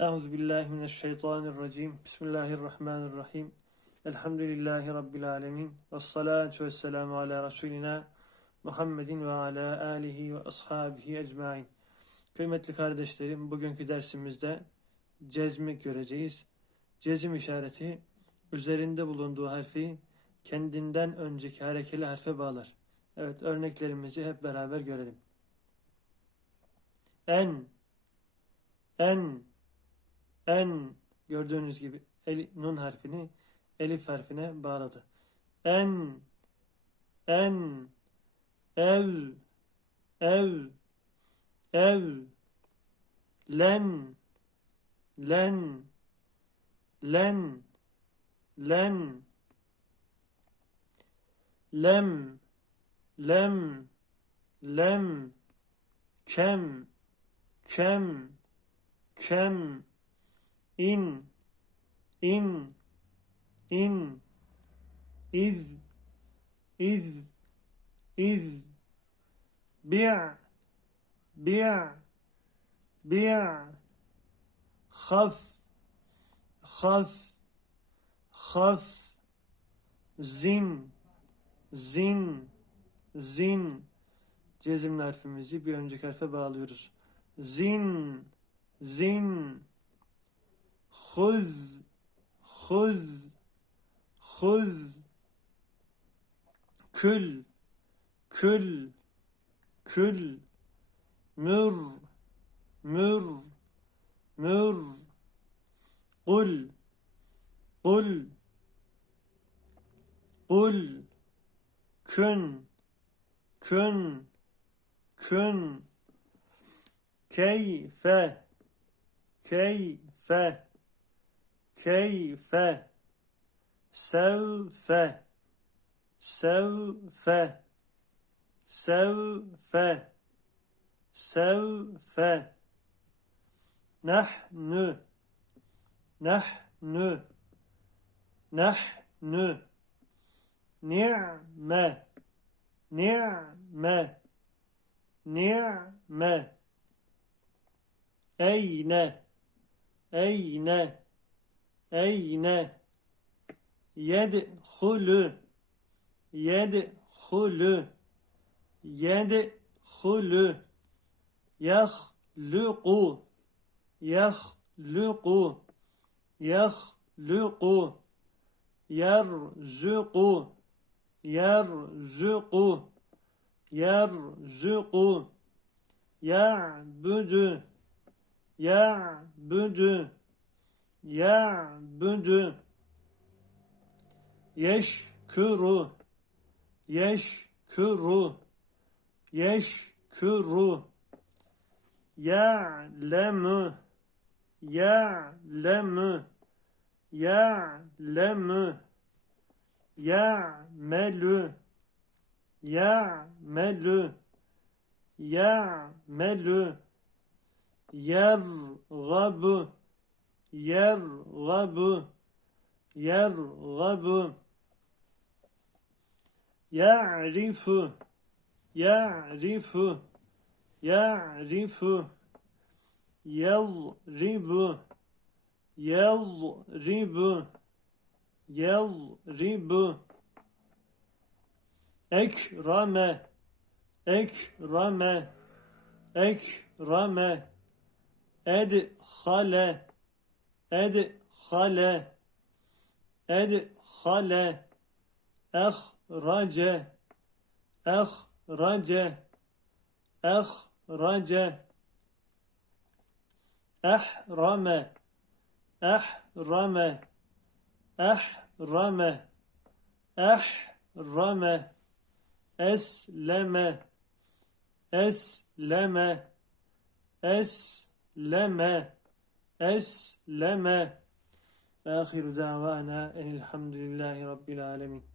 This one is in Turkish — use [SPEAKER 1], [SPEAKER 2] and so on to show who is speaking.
[SPEAKER 1] Euzu billahi mineşşeytanirracim. Bismillahirrahmanirrahim. Elhamdülillahi rabbil alamin. Ves salatu vesselamu ala resulina Muhammedin ve ala alihi ve ashabihi ecmaîn. Kıymetli kardeşlerim, bugünkü dersimizde cezmi göreceğiz. Cezim işareti üzerinde bulunduğu harfi kendinden önceki harekeli harfe bağlar. Evet, örneklerimizi hep beraber görelim. En en en gördüğünüz gibi el, nun harfini elif harfine bağladı. En en ev ev ev len len len len lem lem lem kem kem kem in in in iz iz iz bi' bi' bi' khaf khaf khaf zin zin zin cezimli harfimizi bir önceki harfe bağlıyoruz. Zin zin Hız, hız, hız. Kül, kül, kül. Mür, mür, mür. Kul, kul, kul. Kün, kün, kün. Keyfe, keyfe keyfe. Sevfe sevfe sevfe sevfe nahnu. Nahnu. Nahnu. Ni'me. Ni'me. Ni'me. Eyne. Eyne eyne? Yedhulü yedhulü yedhulü yahluqu. Yahluqu. Yahluqu. Yerzuqu yerzuqu yerzuqu ya'budu. Ya'budu ya'budu yeşkuru yeşkuru yeşkuru ya'lemu ya'lemu ya'lemu ya'melu ya'melu ya'melu yergabu yergabu yergabu ya'rifu. Ya'rifu. Ya'rifu. Yelribu yelribu yelribu ekrame. Ekrame. Ekrame. Edhale edhale edhale ehrace ehrace ehrace ehrame ehrame ehrame ehrame esleme esleme esleme esleme. Ahiru davana enilhamdülillahi rabbil alemin.